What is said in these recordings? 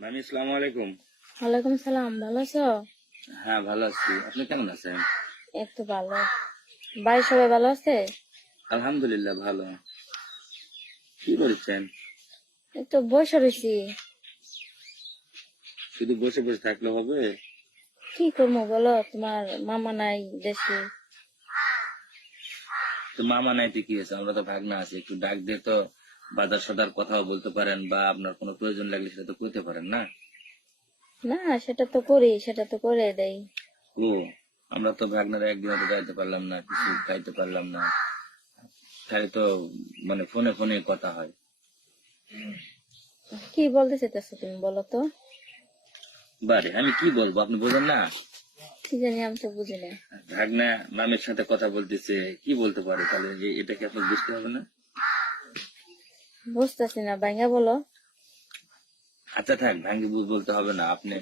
মামি, আসসালামু আলাইকুম। ওয়ালাইকুম সালাম। ভালো আছো? হ্যাঁ, ভালো আছি। আপনি কেমন আছেন? এই তো ভালো। বাড়ির সবাই ভালো আছে? আলহামদুলিল্লাহ ভালো। কি করছেন? এই তো বসে রয়েছি। শুধু বসে বসে থাকলে হবে? কি করবো বলো, তোমার মামা নাই দেশে। তো মামা নাইতে কি হয়েছে? আমরা তো ভাগনা আছি, একটু ডাক দিয়ে তো বাজার সদার কথাও বলতে পারেন, বা আপনার কোনো প্রয়োজন লাগলে সেটা তো কইতে পারেন না? না, সেটা তো করি, সেটা তো করে দেই। ও, আমরা তো ভাগনারা একদিনও তো যাইতে পারলাম না, কিছু খাইতে পারলাম না। খালি তো মানে ফোনে ফোনে কথা হয়। কি বলতে চাইতেছো তুমি, বলো তো? বারে আমি কি বলবো, আপনি বোঝেন না? কি জানি, আমি তো বুঝি না। ভাগনা মামের সাথে কথা বলতেছে, কি বলতে পারে? তাহলে এটা কি আপনার বুঝতে হবে না? বুঝতেছি না, ভাঙ্গা বলো। আচ্ছা থাক, ভাঙ্গি বলতে হবে না। আপনি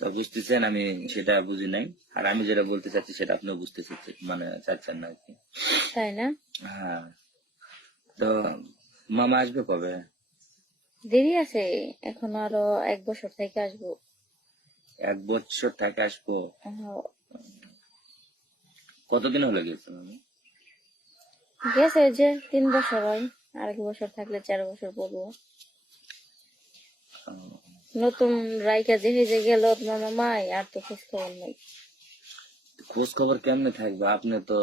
যা বুঝতেছেন আমি সেটা বুঝি নাই, আর আমি যেটা বলতে চাচ্ছি সেটা আপনিও বুঝতে চাচ্ছেন, মানে চাচ্ছেন না আর কি। তাই না? হ্যাঁ। তো মামা আসবে কবে? দেরি আছে, এখন আরো 1 বছর থেকে আসবো। 1 বছর থেকে আসবো? আহ, কতদিন হলে গেছে মামি? গেছে যে 3 বছর হয়। আর 1 বছর থাকলে 4 বছর পড়বো। নতুন রাইকা যে গেল তোমার মামাই, আর তো খোঁজ খবর নাই। খোঁজ খবর কেমনে থাকবে? আপনি তো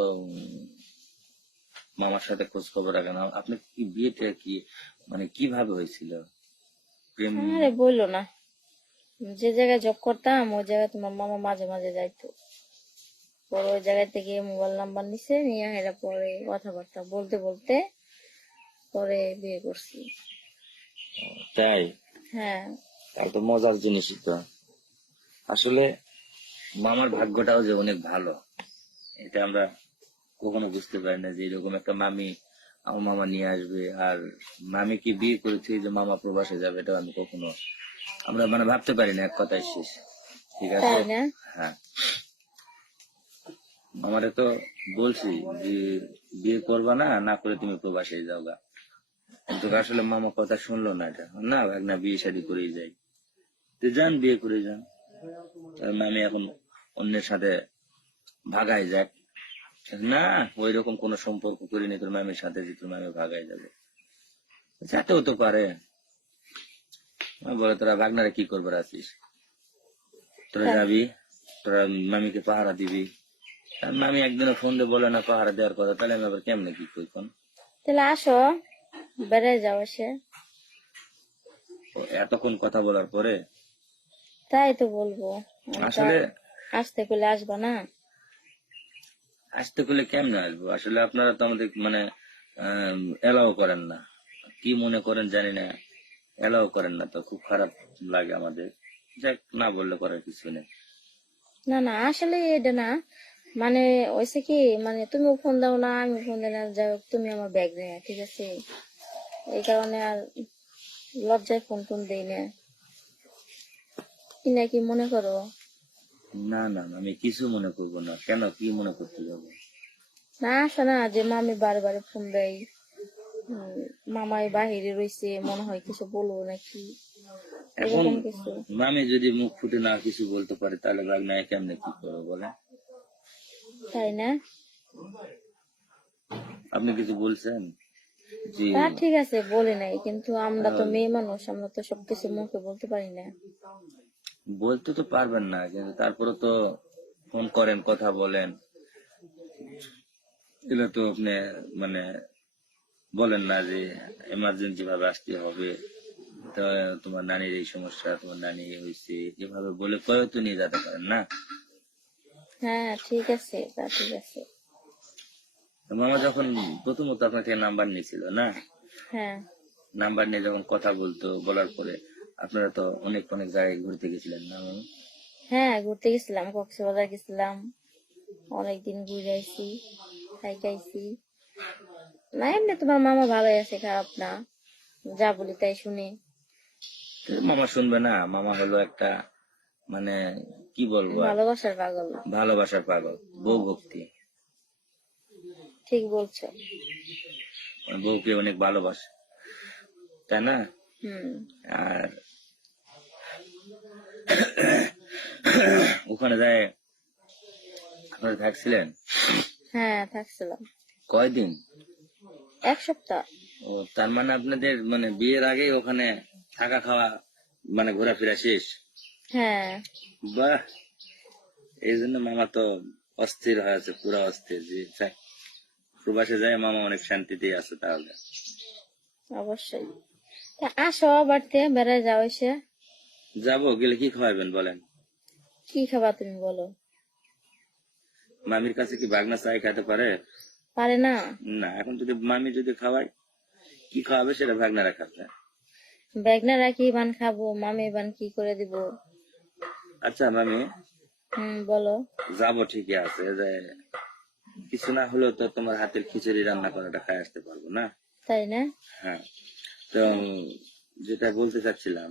মামার সাথে খোঁজ খবর রাখেন। আপনি কি বিয়েটা কি মানে কিভাবে হয়েছিল? প্রেম? আরে বললো না, যে জায়গায় জব করতাম ওই জায়গায় তোমার মামা মাঝে মাঝে যাইতো। পরে ওই জায়গা থেকে মোবাইল নাম্বার নিছে, নিয়ে এরা পরে কথাবার্তা বলতে বলতে পরে বিয়ে করছি। তাই? হ্যাঁ। তাই তো মজার জিনিস তো। আসলে মামার ভাগ্যটাও যে অনেক ভালো, এটা আমরা কখনো বুঝতে পারি না যে এরকম একটা মামি আমার মামা নিয়ে আসবে। আর মামিকে বিয়ে করেছে যে মামা প্রবাসে যাবে, এটা আমি কখনো আমরা মানে ভাবতে পারি না, এক কথায় শেষ। ঠিক আছে। তাই না? হ্যাঁ, আমারে তো বলছি যে বিয়ে করবা না, না করে তুমি প্রবাসে যাও গা। কিন্তু আসলে মামা কথা শুনলো না, এটা না ভাগ না, বিয়ে শাদী করেই যাই। তো যান, বিয়ে করে যান। আর মামি এখন অন্যের সাথে ভাগায় যাক। না, ওই রকম কোন সম্পর্ক করিনি তোর মামির সাথে যে তোর মামি ভাগায় যাবে। যাতেও তো পারে। আমি বলে, তোরা ভাগনারে কি করবার আছিস? তোরা তা- যাবি, তোরা মামিকে পাহারা দিবি। আর মামি একদিনও ফোন দিয়ে বলে না পাহারা দেওয়ার কথা, তাহলে আমি আবার কেমনে কি কই কোন? তাহলে আসো, বেড়ে যাও এসে। তো এতক্ষণ কথা বলার পরে তাই তো বলবো। আমি তো আসলে আসতে করলে আসবা না? আসতে করলে কেমনে আসবো? আসলে আপনারা তো আমাদের মানে এলাও করেন না, কি মনে করেন জানি না। এলাও করেন না তো খুব খারাপ লাগে আমাদের। যাক, না বললে করার কিছু নেই। না না, আসলে এটা না, মানে ওইসে কি, মানে তুমি ফোন দাও না, আমি ফোন দিই না, যাই হোক তুমি আমার ব্যাগ নেই, ঠিক আছে? এই কারণে আর লজ্জায় ফোন টোন দেই না। কি নাকি মনে করো? না না, আমি কিছু মনে করবো না। কেন, কি মনে করতে যাবো? না আসে না, যে মামি বারে বারে ফোন দেয়। উম, মামাই বাহিরে রয়েছে, মনে হয় কিছু বলবো নাকি, এখন এরকম কিছু। মামি যদি মুখ ফুটে না কিছু বলতে পারে, তাহলে ভাগনা কেমনে কি করবো বলে? তাই না? আপনি কিছু বলছেন জি? তা ঠিক আছে, বলে নাই, কিন্তু আমরা তো মেয়ে মানুষ, আমরা তো সবকিছু মুখে বলতে পারি না। বলতে তো পারবেন না, কিন্তু তারপরে তো ফোন করেন, কথা বলেন। এগুলো তো আপনি মানে বলেন না যে এমার্জেন্সি ভাবে আসতে হবে। তো তোমার নানির এই সমস্যা, তোমার নানি এই হয়েছে, এভাবে বলে কয়েও তো নিয়ে যেতে পারেন না? হ্যাঁ ঠিক আছে, তা ঠিক আছে। তো মামা যখন প্রথমত আপনার থেকে নাম্বার নিয়েছিল না, হ্যাঁ। নাম্বার নিয়ে যখন কথা বলতো, বলার পরে আপনারা তো অনেক অনেক জায়গায় ঘুরতে গেছিলেন না মামা? হ্যাঁ, ঘুরতে গেছিলাম, কক্সবাজার গেছিলাম। অনেকদিন ঘুরে আইছি, খাইছি। না এমনি তোমার মামা ভালোই আছে, খারাপ না, যা বলি তাই শুনে। তো মামা শুনবে না? মামা হলো একটা মানে কি বলবো আর, ভালোবাসার পাগল। ভালোবাসার পাগল, বউ ভক্তি। ঠিক বলছো। মানে বউকে অনেক ভালোবাসে, তাই না? হুম। আর ওখানে যায় আপনারা থাকছিলেন হ্যাঁ থাকছিলাম কয়দিন? 1 সপ্তাহ। ও তার মানে আপনাদের মানে বিয়ের আগেই ওখানে থাকা খাওয়া মানে ঘোরাফেরা শেষ। হ্যাঁ বাহ, এই জন্য মামা তো অস্থির হয়েছে, পুরা অস্থির যে যাক, প্রবাসে যায় মামা অনেক শান্তিতেই আছে তাহলে। অবশ্যই। তা আসো বাড়িতে বেড়ায় যাও এসে। যাবো, গেলে কি খাওয়াবেন বলেন? কি খাবা তুমি বলো? মামির কাছে কি বাগনা চাই খেতে পারে? পারে না? না, এখন যদি মামি যদি খাওয়ায়, কি খাওয়াবে সেটা ভাগনারা খাবে। বেগনা রাখি বান খাবো, মামি বান কি করে দিব? আচ্ছা মামি, বলো। যাবো ঠিকই আছে, যে কিছু না হলেও তো তোমার হাতের খিচুড়ি রান্না করাটা খাই আসতে পারবো না? তাই না? হ্যাঁ, তো যেটা বলতে চাচ্ছিলাম,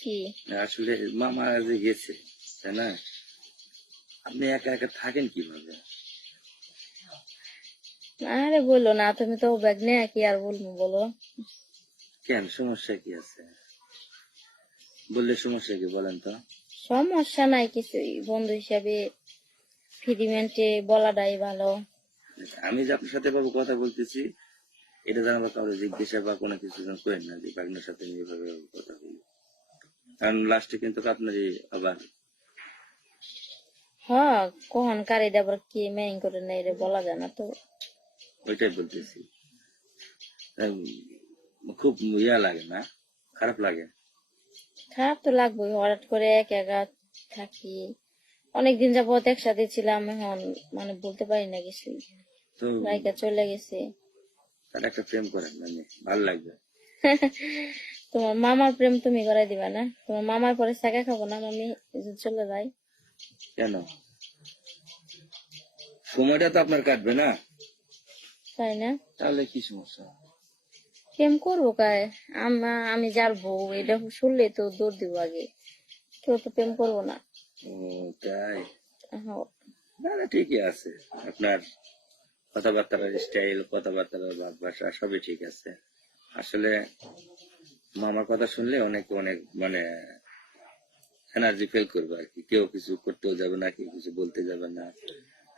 কি? আসলে মামা যে গেছে, তাই না, আপনি একা একা থাকেন কিভাবে? আরে বলো না, তুমি তো বেগনে কি আর বলবো বলো। কেন, সমস্যা কি আছে? বললে সমস্যা কি বলেন তো? সমস্যা নাই কিছুই, বন্ধু হিসাবে ফ্রিমেন্টে বলাটাই ভালো। আমি যে আপনার সাথে বাবু কথা বলতেছি, এটা যেন আবার কারো জিজ্ঞাসা বা কোনো কিছু যেন করেন না যে বাগনার সাথে আমি এভাবে কথা বলি, কারণ লাস্টে কিন্তু আপনারই আবার। হ্যাঁ, কখন কারে দেবার কি মেইন করে নেই রে বলা যায় না তো। ওইটাই বলতেছি। তাই খুব ইয়া লাগে না, খারাপ লাগে? খারাপ তো লাগবেই, হঠাৎ করে এক একা থাকি, অনেকদিন যাবত একসাথে ছিলাম, এখন মানে বলতে পারি না কিছুই, তো রাইকা চলে গেছে। তার একটা প্রেম করেন, মানে ভালো লাগবে। তোমার মামার প্রেম তুমি করাই দিবা না? তোমার মামার পরে শাখা খাবো না মামি চলে যাই? কেন, সময়টা তো আপনার কাটবে না? তাই না? তাহলে কি সমস্যা? প্রেম করবো কায়? আমি যার বউ এটা শুনলে তো দৌড় দিব আগে, কেউ তো প্রেম করবো না। ও তাই? হ্যাঁ। না না, ঠিকই আছে, আপনার কথাবার্তার স্টাইল, কথাবার্তার ভাব ভাষা সবই ঠিক আছে। আসলে মামার কথা শুনলে অনেক অনেক মানে এনার্জি ফিল করবে আর কি, কেউ কিছু করতেও যাবে না, কেউ কিছু বলতে যাবে না।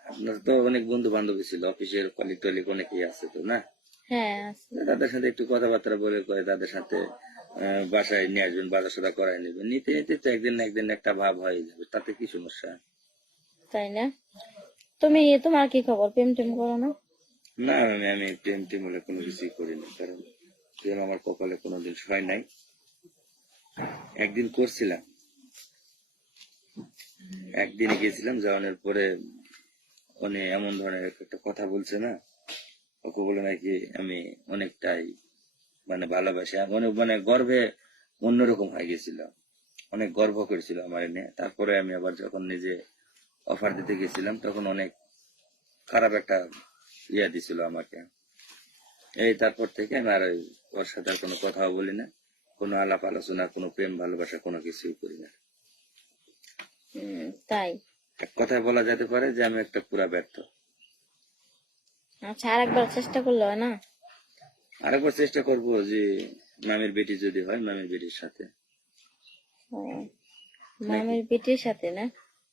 আপনার তো অনেক বন্ধু বান্ধবী ছিল, অফিসের কলিগ টলিগ অনেকেই আছে তো না? হ্যাঁ আছে। তাদের সাথে একটু কথাবার্তা বলে করে তাদের সাথে বাসায় নিয়ে আসবেন, বাজার সাদা করাই নেবেন, নিতে নিতে তো একদিন না একদিন একটা ভাব হয়ে যাবে, তাতে কি সমস্যা? তাই না? তোমার কি খবর, প্রেম টেম করো না? না আমি প্রেম টেম হলে কোনো কিছুই করিনি, কারণ প্রেম আমার কপালে কোনোদিন হয় নাই। একদিন করছিলাম, একদিন গেছিলাম, যাওয়ানোর পরে উনি এমন ধরনের একটা কথা বলছে না, ওকে বলে নাকি আমি অনেকটাই মানে ভালোবাসি, মানে মানে গর্বে অন্যরকম হয়ে গেছিল, অনেক গর্ব করেছিল আমার নিয়ে। তারপরে আমি আবার যখন নিজে অফার দিতে গেছিলাম তখন অনেক খারাপ একটা ইয়া দিছিল আমাকে। এই তারপর থেকে আমি আর ওর সাথে আর কোনো কথাও বলি না, কোনো আলাপ আলোচনা, কোনো প্রেম ভালোবাসা কোনো কিছুই করি না। তাই? এক কথায় বলা যেতে পারে যে আমি একটা পুরা ব্যর্থ। আচ্ছা, আরেকবার চেষ্টা করলে হয় না? আরেকবার চেষ্টা করব যে মামির বেটি যদি হয়, মামির বেটির সাথে। ও, নাকি মামির বেটির সাথে না?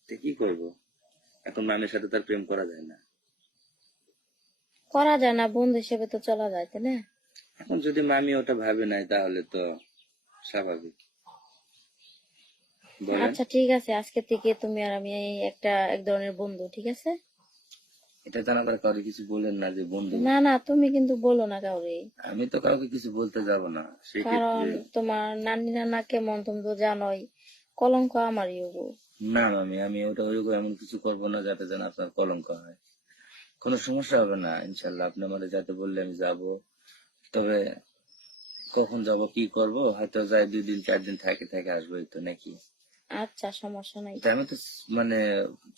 তো কি করব, এখন মামির সাথে তার প্রেম করা যায় না। করা যায় না, বন্ধু হিসেবে তো চলা যায় তাই না? এখন যদি মামি ওটা ভাবে নাই তাহলে তো স্বাভাবিক, বলেন? আচ্ছা ঠিক আছে, আজকে থেকে তুমি আর আমি এক ধরনের বন্ধু, ঠিক আছে? এটা জানা করে কাউকে কিছু বলেন না যে বন্ধু। না না, তুমি কিন্তু বলো না কাউরে, আমি তো কাউকে কিছু বলতে যাব না কারণ সেক্ষেত্রে। তোমার নানি নানা কেমন তুমি তো জানোই, কলঙ্ক আমারই হবো। না মামি, আমি ওটা ওইরকম এমন কিছু করবো না যাতে যেন আপনার কলঙ্ক হয়। কোনো সমস্যা হবে না ইনশাল্লাহ, আপনি আমাদের যাতে বললে আমি যাব। তবে কখন যাব কি করব, হয়তো যাই 2 দিন 4 দিন থেকে থেকে আসবো, এই তো নাকি? আচ্ছা সমস্যা নাই। তা আমি তো মানে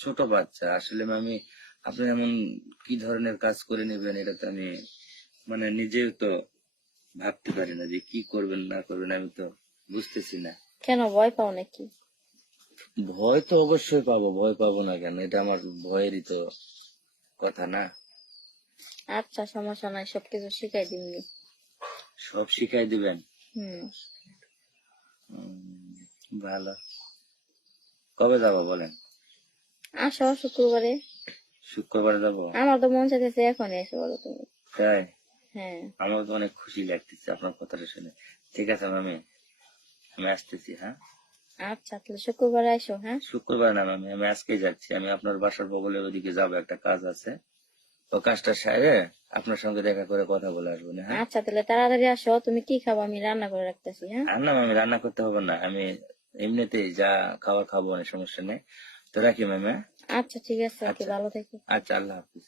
ছোট বাচ্চা আসলে মামি, আপনি এমন কি ধরনের কাজ করে নেবেন এটা তো আমি মানে নিজেও তো ভাবতে পারি না যে কি করবেন না করবেন, আমি তো বুঝতেছি না। কেন, ভয় পাও নাকি? ভয় তো অবশ্যই পাবো, ভয় পাবো না কেন, এটা আমার ভয়েরই তো কথা না। আচ্ছা সমস্যা নাই, সবকিছু শিখাই দিবনি। সব শিখাই দিবেন? হুম। ভালো। কবে যাবো বলেন? আসো শুক্রবারে। শুক্রবার যাবো? আমার তো মন চাইতেছে এখন এসে বলো তুমি। তাই? হ্যাঁ। আমার তো অনেক খুশি লাগতেছে আপনার কথাটা শুনে। ঠিক আছে মামি, আমি আসতেছি। হ্যাঁ, আচ্ছা তাহলে শুক্রবারে আসো। হ্যাঁ শুক্রবার না মামি, আমি আজকেই যাচ্ছি। আমি আপনার বাসার বগলের ওদিকে যাবো, একটা কাজ আছে। ও কাজটা সারে আপনার সঙ্গে দেখা করে কথা বলে আসবো না। হ্যাঁ, আচ্ছা তাহলে তাড়াতাড়ি আসো। তুমি কি খাবো আমি রান্না করে রাখতেছি। হ্যাঁ আর না মামি, রান্না করতে হবে না, আমি এমনিতেই যা খাবার খাবো, অনেক সমস্যা নেই। তো রাখি মামি, হ্যাঁ? আচ্ছা ঠিক আছে, ওকে, আচ্ছা, ভালো থেকো। আচ্ছা, আল্লাহ হাফিজ।